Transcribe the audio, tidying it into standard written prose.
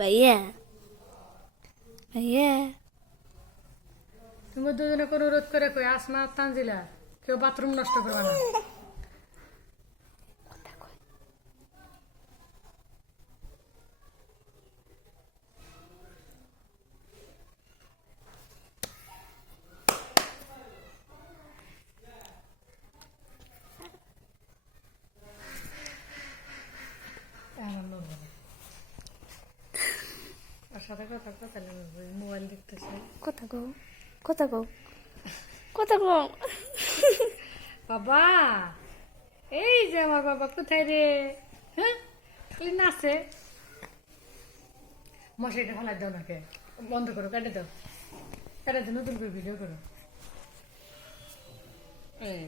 ভাইয়া ভাইয়া তুমি দুজনে কোনো রোধ করে কই আসমা তানজিলা কেউ বাথরুম নষ্ট করবে না। ওর সাথে কথা কথা মোবাইল দেখতেছে। কথা কও কথা কও কথা কও। বাবা এই যে আমার বাবা কোথায় রে? হ্যাঁ খালি নাচে। মশারিটা ফেলাই দাও নাকে, বন্ধ করো, কেটে দাও, কেটে দাও, নতুন করে ভিডিও করো। এই